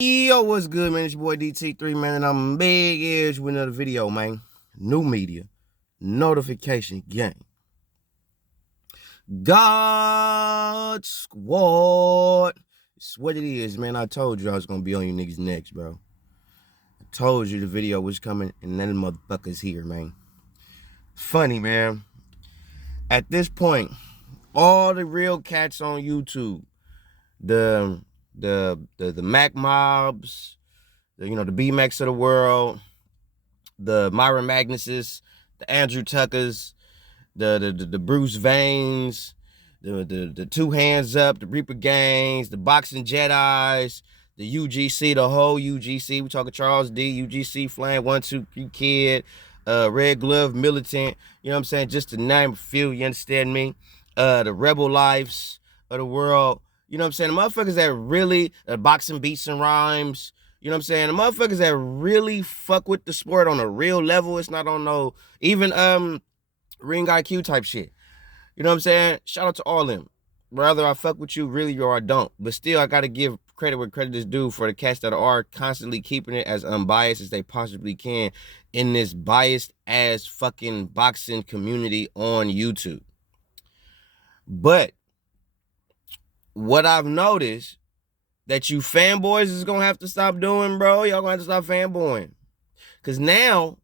Yo, what's good, man? It's your boy DT3, man, and I'm big ears with another video, man. New media, notification gang. God Squad. It's what it is, man. I told you I was gonna be on you niggas next, bro. I told you the video was coming, and then the motherfuckers here, man. Funny, man. At this point, all the real cats on YouTube, the Mac mobs, the B-Max of the world, the Myron Magnuses, the Andrew Tuckers, the Bruce Vanes, the Two Hands Up, the Reaper Gangs, the Boxing Jedis, the UGC, the whole UGC. We talking Charles D, UGC, Flame 123 Kid, Red Glove Militant. You know what I'm saying? Just to name a few. You understand me? The Rebel Lives of the world. You know what I'm saying? The motherfuckers that really boxing beats and rhymes. You know what I'm saying? The motherfuckers that really fuck with the sport on a real level. It's not on no even ring IQ type shit. You know what I'm saying? Shout out to all them. Whether I fuck with you really or I don't. But still, I gotta give credit where credit is due for the cats that are constantly keeping it as unbiased as they possibly can in this biased ass fucking boxing community on YouTube. But what I've noticed that you fanboys is gonna have to stop doing, bro. Y'all gonna have to stop fanboying. Cause now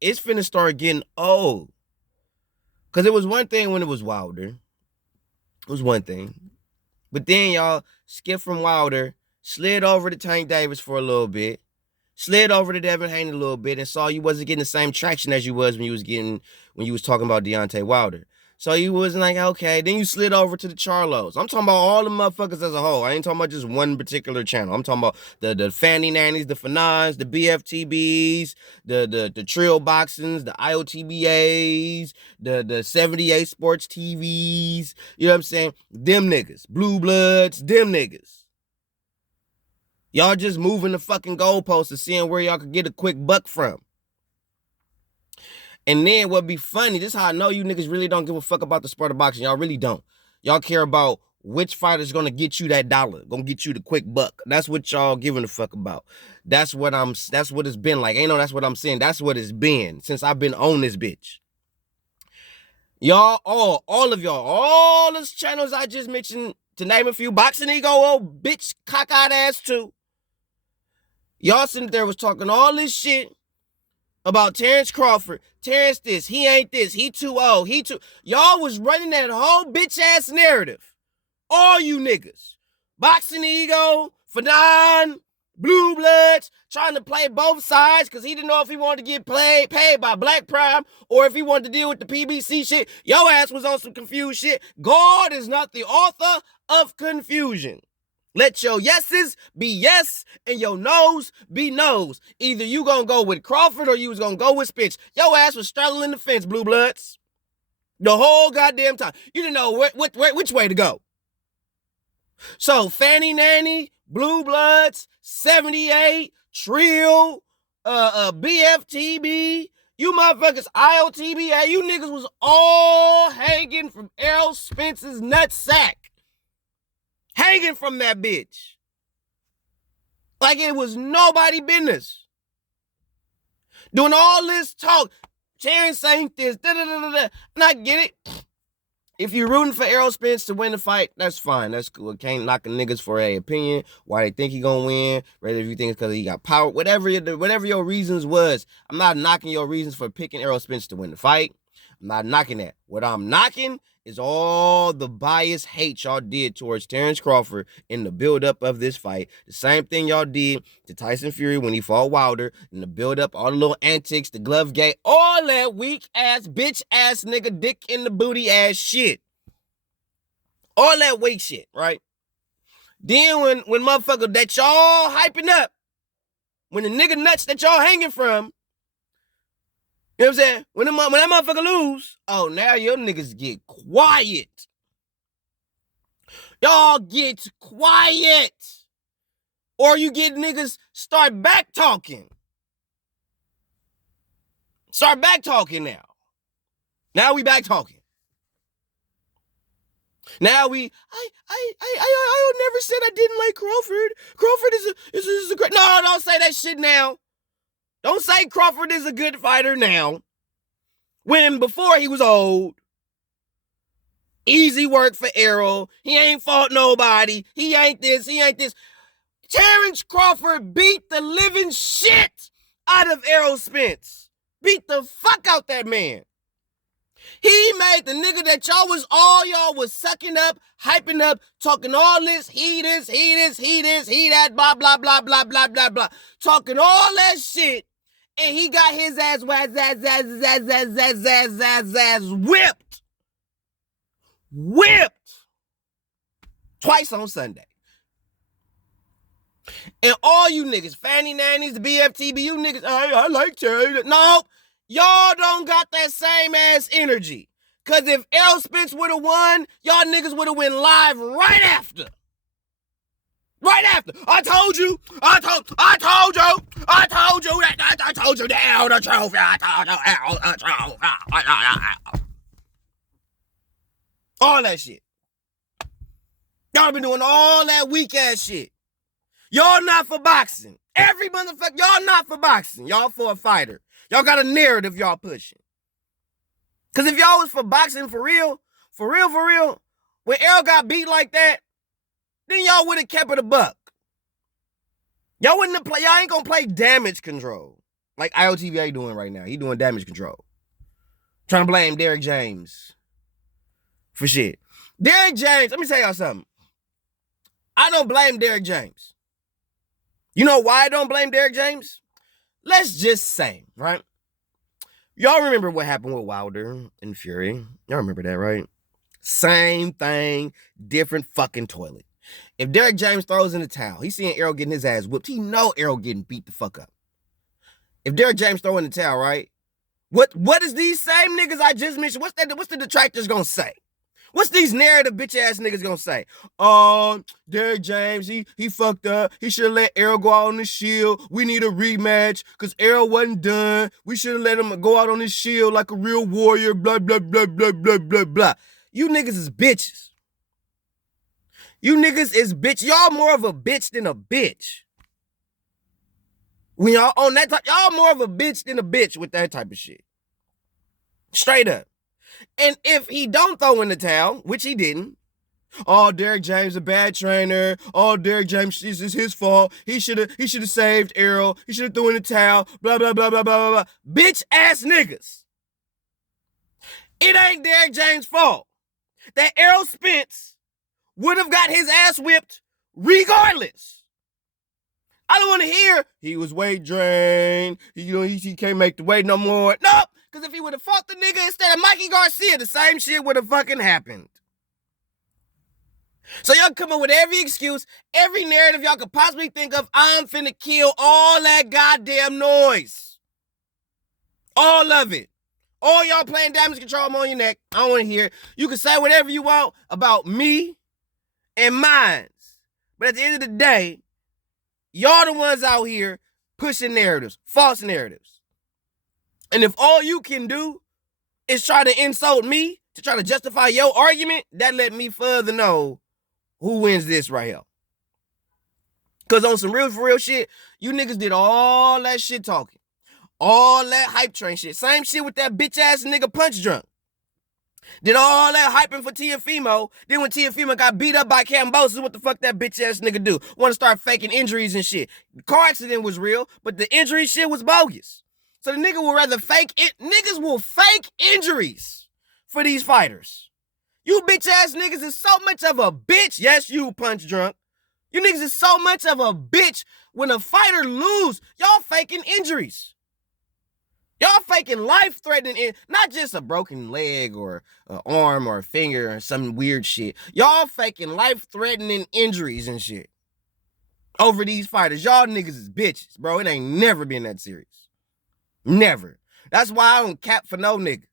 it's finna start getting old. Cause it was one thing when it was Wilder. It was one thing. But then y'all skipped from Wilder, slid over to Tank Davis for a little bit, slid over to Devin Haney a little bit, and saw you wasn't getting the same traction as you was when you was talking about Deontay Wilder. So you wasn't like, okay. Then you slid over to the Charlos. I'm talking about all the motherfuckers as a whole. I ain't talking about just one particular channel. I'm talking about the Fanny Nannies, the Fannons, the BFTBs, the Trill Boxings, the IOTBAs, the 78 Sports TVs. You know what I'm saying? Them niggas. Blue Bloods, them niggas. Y'all just moving the fucking goalposts and seeing where y'all could get a quick buck from. And then what be funny, this is how I know you niggas really don't give a fuck about the sport of boxing. Y'all really don't. Y'all care about which fighter's gonna get you that dollar, gonna get you the quick buck. That's what y'all giving a fuck about. That's what it's been like. Ain't no, that's what I'm saying. That's what it's been since I've been on this bitch. Y'all, all of y'all, all those channels I just mentioned, to name a few, Boxing Ego, old bitch, cockeyed ass too. Y'all sitting there was talking all this shit about Terrence Crawford. Terrence this, he ain't this, he too old, Y'all was running that whole bitch-ass narrative. All you niggas. Boxing Ego, Fannon, Blue Bloods, trying to play both sides because he didn't know if he wanted to get paid by Black Prime or if he wanted to deal with the PBC shit. Your ass was on some confused shit. God is not the author of confusion. Let your yeses be yes and your no's be no's. Either you gonna go with Crawford or you was gonna go with Spitz. Your ass was straddling the fence, Blue Bloods. The whole goddamn time. You didn't know which way to go. So Fanny Nanny, Blue Bloods, 78, Trill, BFTB, you motherfuckers, IOTBA, you niggas was all hanging from Errol Spence's nutsack. Hanging from that bitch. Like it was nobody business. Doing all this talk. Terrence ain't this. And I get it. If you're rooting for Errol Spence to win the fight, that's fine. That's cool. Can't knock a niggas for a opinion. Why they think he gonna win. Whether if you think it's because he got power. Whatever your reasons was. I'm not knocking your reasons for picking Errol Spence to win the fight. I'm not knocking that. What I'm knocking is all the biased hate y'all did towards Terrence Crawford in the build-up of this fight. The same thing y'all did to Tyson Fury when he fought Wilder, in the build-up, all the little antics, the glove game, all that weak-ass, bitch-ass nigga, dick-in-the-booty-ass shit. All that weak shit, right? Then when motherfucker that y'all hyping up, when the nigga nuts that y'all hanging from, you know what I'm saying? When that motherfucker lose, oh, now your niggas get quiet. Y'all get quiet. Or you get niggas start back talking. Start back talking now. Now we back talking. Now I never said I didn't like Crawford. Crawford is a great. No, don't say that shit now. Don't say Crawford is a good fighter now. When before he was old. Easy work for Errol. He ain't fought nobody. He ain't this. He ain't this. Terrence Crawford beat the living shit out of Errol Spence. Beat the fuck out that man. He made the nigga that y'all was sucking up, hyping up, talking all this, he that, blah, blah, blah, blah, blah, blah, blah. Talking all that shit. And he got his ass whipped. Whipped. Twice on Sunday. And all you niggas, Fanny Nannies, the BFTB, you niggas, I like Terry. No, y'all don't got that same ass energy. Because if Errol Spence would have won, y'all niggas would have went live right after. Right after. I told you that, I told you down the trophy, all that shit. Y'all been doing all that weak ass shit. Y'all not for boxing. Every motherfucker, y'all not for boxing. Y'all for a fighter. Y'all got a narrative y'all pushing. Because if y'all was for boxing for real, when Errol got beat like that, then y'all would have kept it a buck. Y'all wouldn't have play. Y'all ain't gonna play damage control like IOTVA doing right now. He doing damage control. Trying to blame Derrick James for shit. Derrick James, let me tell y'all something. I don't blame Derrick James. You know why I don't blame Derrick James? Let's just say, right? Y'all remember what happened with Wilder and Fury? Y'all remember that, right? Same thing, different fucking toilet. If Derrick James throws in the towel, he's seeing Errol getting his ass whipped. He know Errol getting beat the fuck up. If Derrick James throw in the towel, right? What is these same niggas I just mentioned? What's the detractors gonna say? What's these narrative bitch ass niggas gonna say? Derrick James, he fucked up. He should have let Errol go out on the shield. We need a rematch because Errol wasn't done. We should have let him go out on the shield like a real warrior. Blah, blah, blah, blah, blah, blah, blah. You niggas is bitches. You niggas is bitch. Y'all more of a bitch than a bitch. When y'all on that type, y'all more of a bitch than a bitch with that type of shit. Straight up. And if he don't throw in the towel, which he didn't, Derrick James a bad trainer. Derrick James, this is his fault. He should have saved Errol. He should have thrown in the towel. Blah, blah, blah, blah, blah, blah. Bitch ass niggas. It ain't Derrick James' fault that Errol Spence would have got his ass whipped regardless. I don't want to hear he was weight drained. He can't make the weight no more. Nope. Because if he would have fought the nigga instead of Mikey Garcia, the same shit would have fucking happened. So y'all come up with every excuse, every narrative y'all could possibly think of. I'm finna kill all that goddamn noise. All of it. All y'all playing damage control, I'm on your neck. I don't want to hear it. You can say whatever you want about me and mine. But at the end of the day, y'all the ones out here pushing narratives, false narratives. And if all you can do is try to insult me to try to justify your argument, that let me further know who wins this right here. Because on some real for real shit, you niggas did all that shit talking. All that hype train shit. Same shit with that bitch ass nigga Punch Drunk. Did all that hyping for Teofimo. Then when Teofimo got beat up by Kambosos, what the fuck that bitch ass nigga do? Want to start faking injuries and shit. The car accident was real, but the injury shit was bogus. So the nigga will rather fake it. Niggas will fake injuries for these fighters. You bitch ass niggas is so much of a bitch. Yes, you Punch Drunk. You niggas is so much of a bitch. When a fighter lose, y'all faking injuries. Y'all faking life-threatening, not just a broken leg or an arm or a finger or some weird shit. Y'all faking life-threatening injuries and shit over these fighters. Y'all niggas is bitches, bro. It ain't never been that serious. Never. That's why I don't cap for no nigga.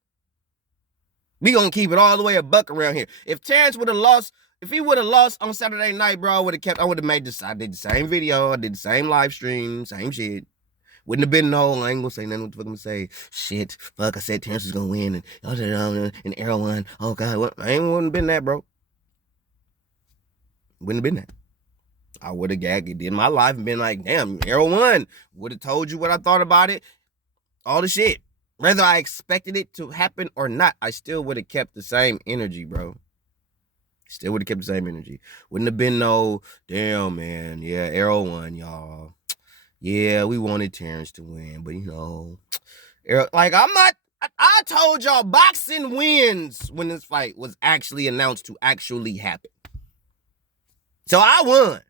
We gonna keep it all the way a buck around here. If Terrence would have lost, if he would have lost on Saturday night, bro, I would have made this. I did the same video. I did the same live stream, same shit. Wouldn't have been no, I ain't gonna say nothing. What the fuck I'm gonna say? Shit, fuck, I said Terrence was gonna win and Errol won. Oh God, I ain't wouldn't have been that, bro. Wouldn't have been that. I would have gagged it in my life and been like, damn, Arrow won. Would have told you what I thought about it. All the shit. Whether I expected it to happen or not, I still would have kept the same energy, bro. Still would have kept the same energy. Wouldn't have been no, damn, man. Yeah, Arrow won, y'all. Yeah, we wanted Terrence to win, but you know, Arrow, like, I told y'all boxing wins when this fight was actually announced to actually happen. So I won.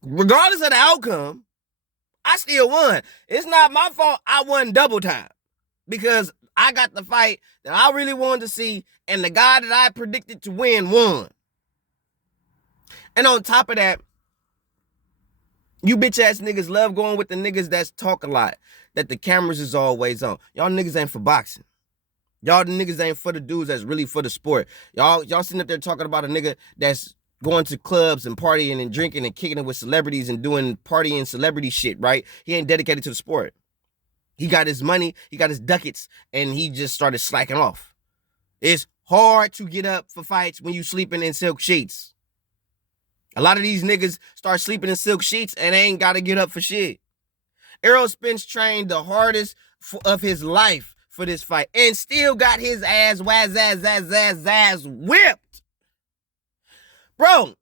Regardless of the outcome, I still won. It's not my fault I won double time because I got the fight that I really wanted to see, and the guy that I predicted to win won. And on top of that, you bitch ass niggas love going with the niggas that's talk a lot, that the cameras is always on. Y'all niggas ain't for boxing. Y'all niggas ain't for the dudes that's really for the sport. Y'all sitting up there talking about a nigga that's going to clubs and partying and drinking and kicking it with celebrities and doing partying celebrity shit, right? He ain't dedicated to the sport. He got his money, he got his ducats, and he just started slacking off. It's hard to get up for fights when you sleeping in silk sheets. A lot of these niggas start sleeping in silk sheets and they ain't got to get up for shit. Errol Spence trained the hardest of his life for this fight and still got his ass whipped. Bro,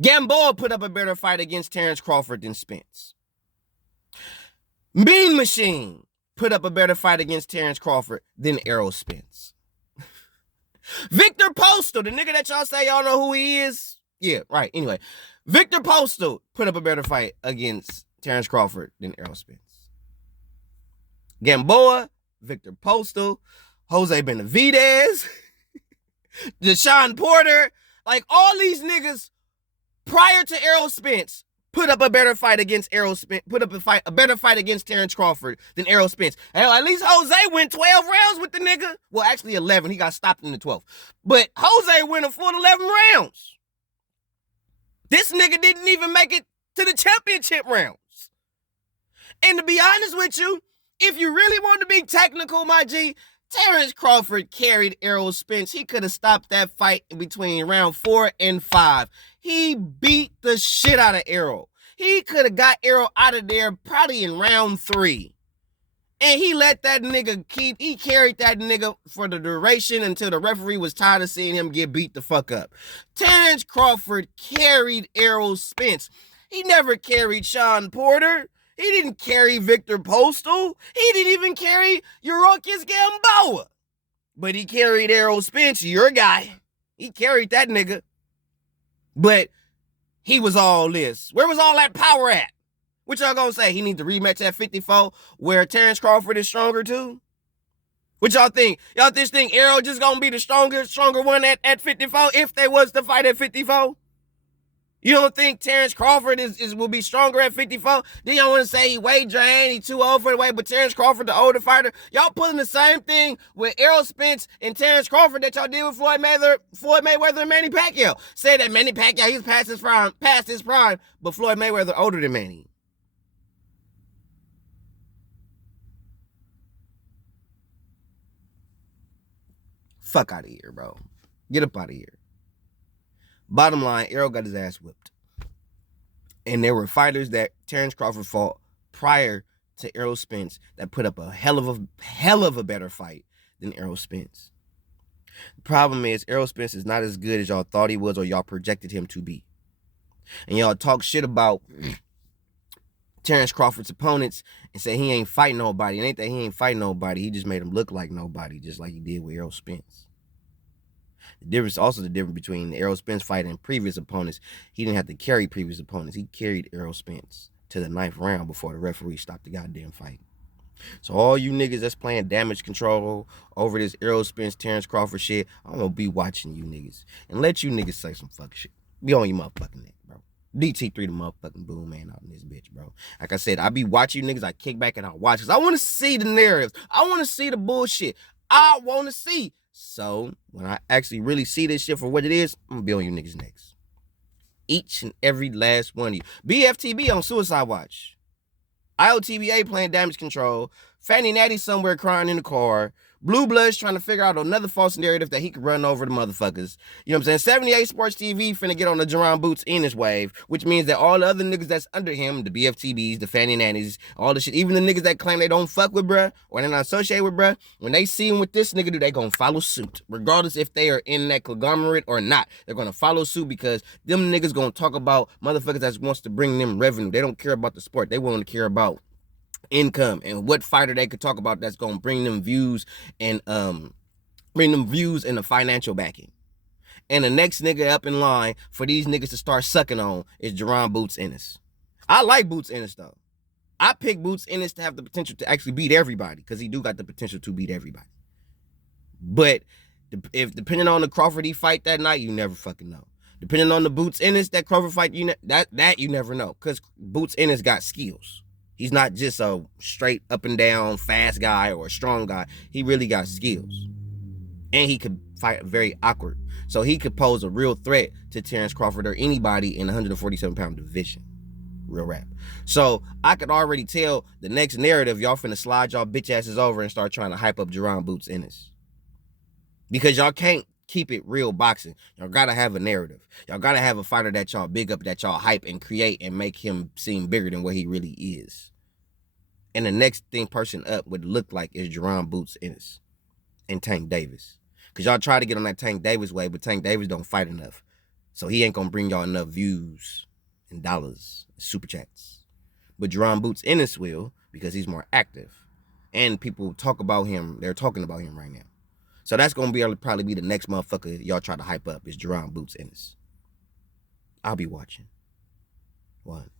Gamboa put up a better fight against Terrence Crawford than Spence. Mean Machine put up a better fight against Terrence Crawford than Errol Spence. Victor Postal, the nigga that y'all say y'all know who he is. Yeah, right. Anyway, Victor Postal put up a better fight against Terrence Crawford than Errol Spence. Gamboa, Victor Postal, Jose Benavidez, Deshaun Porter, like all these niggas prior to Errol Spence put up a better fight against Errol Spence, a better fight against Terrence Crawford than Errol Spence. Hell, at least Jose went 12 rounds with the nigga. Well, actually 11. He got stopped in the 12th. But Jose went a full 11 rounds. This nigga didn't even make it to the championship rounds. And to be honest with you, if you really want to be technical, my G, Terrence Crawford carried Errol Spence. He could have stopped that fight in between round 4 and 5. He beat the shit out of Errol. He could have got Errol out of there probably in round 3. And he let that nigga he carried that nigga for the duration until the referee was tired of seeing him get beat the fuck up. Terrence Crawford carried Errol Spence. He never carried Sean Porter. He didn't carry Victor Postal. He didn't even carry Yuriorkis Gamboa. But he carried Errol Spence, your guy. He carried that nigga. But he was all this. Where was all that power at? What y'all gonna say? He need to rematch at 54 where Terrence Crawford is stronger too? What y'all think? Y'all just think Errol just gonna be the stronger one at 54 if they was to fight at 54? You don't think Terrence Crawford will be stronger at 54? Then y'all want to say he weight drained, he too old for the weight, but Terrence Crawford, the older fighter. Y'all pulling the same thing with Errol Spence and Terrence Crawford that y'all did with Floyd Mayweather and Manny Pacquiao. Say that Manny Pacquiao, he's past his prime, but Floyd Mayweather older than Manny. Fuck out of here, bro. Get up out of here. Bottom line, Errol got his ass whipped. And there were fighters that Terrence Crawford fought prior to Errol Spence that put up a hell of a better fight than Errol Spence. The problem is Errol Spence is not as good as y'all thought he was or y'all projected him to be. And y'all talk shit about Terrence Crawford's opponents and say he ain't fighting nobody. It ain't that he ain't fighting nobody. He just made him look like nobody, just like he did with Errol Spence. The difference between the Errol Spence fight and previous opponents, he didn't have to carry previous opponents. He carried Errol Spence to the 9th round before the referee stopped the goddamn fight. So all you niggas that's playing damage control over this Errol Spence, Terrence Crawford shit, I'm gonna be watching you niggas and let you niggas say some fuck shit. Be on your motherfucking neck, bro. DT3 the motherfucking boom man out in this bitch, bro. Like I said, I be watching you niggas, I kick back and I watch, because I want to see the narratives. I want to see the bullshit. I want to see. So, when I actually really see this shit for what it is, I'm gonna be on you niggas next. Each and every last one of you. BFTB on Suicide Watch. IOTBA playing damage control. Fanny Natty somewhere crying in the car. Blue Blood's trying to figure out another false narrative that he could run over the motherfuckers. You know what I'm saying? 78 Sports TV finna get on the Jerron Boots Ennis wave, which means that all the other niggas that's under him, the BFTBs, the Fanny Natties, all the shit, even the niggas that claim they don't fuck with bruh, or they're not associated with bruh, when they see him with this nigga, they gonna follow suit. Regardless if they are in that conglomerate or not. They're gonna follow suit because them niggas gonna talk about motherfuckers that wants to bring them revenue. They don't care about the sport. They want to care about income and what fighter they could talk about that's gonna bring them views and the financial backing. And the next nigga up in line for these niggas to start sucking on is Jerron Boots Ennis. I like Boots Ennis though. I pick Boots Ennis to have the potential to actually beat everybody because he do got the potential to beat everybody. But if depending on the Crawford he fight that night, you never fucking know. Depending on the Boots Ennis that Crawford fight, that you never know because Boots Ennis got skills. He's not just a straight up and down fast guy or a strong guy. He really got skills. And he could fight very awkward. So he could pose a real threat to Terrence Crawford or anybody in the 147-pound division. Real rap. So I could already tell the next narrative, y'all finna slide y'all bitch asses over and start trying to hype up Jerron Boots Ennis. Because y'all can't keep it real boxing. Y'all gotta have a narrative. Y'all gotta have a fighter that y'all big up, that y'all hype and create and make him seem bigger than what he really is. And the next person up would look like is Jerron Boots Ennis and Tank Davis. Because y'all try to get on that Tank Davis way, but Tank Davis don't fight enough. So he ain't gonna bring y'all enough views and dollars, super chats. But Jerron Boots Ennis will, because he's more active. And people talk about him, they're talking about him right now. So that's gonna be probably be the next motherfucker y'all try to hype up is Jerron Boots Ennis. I'll be watching. One.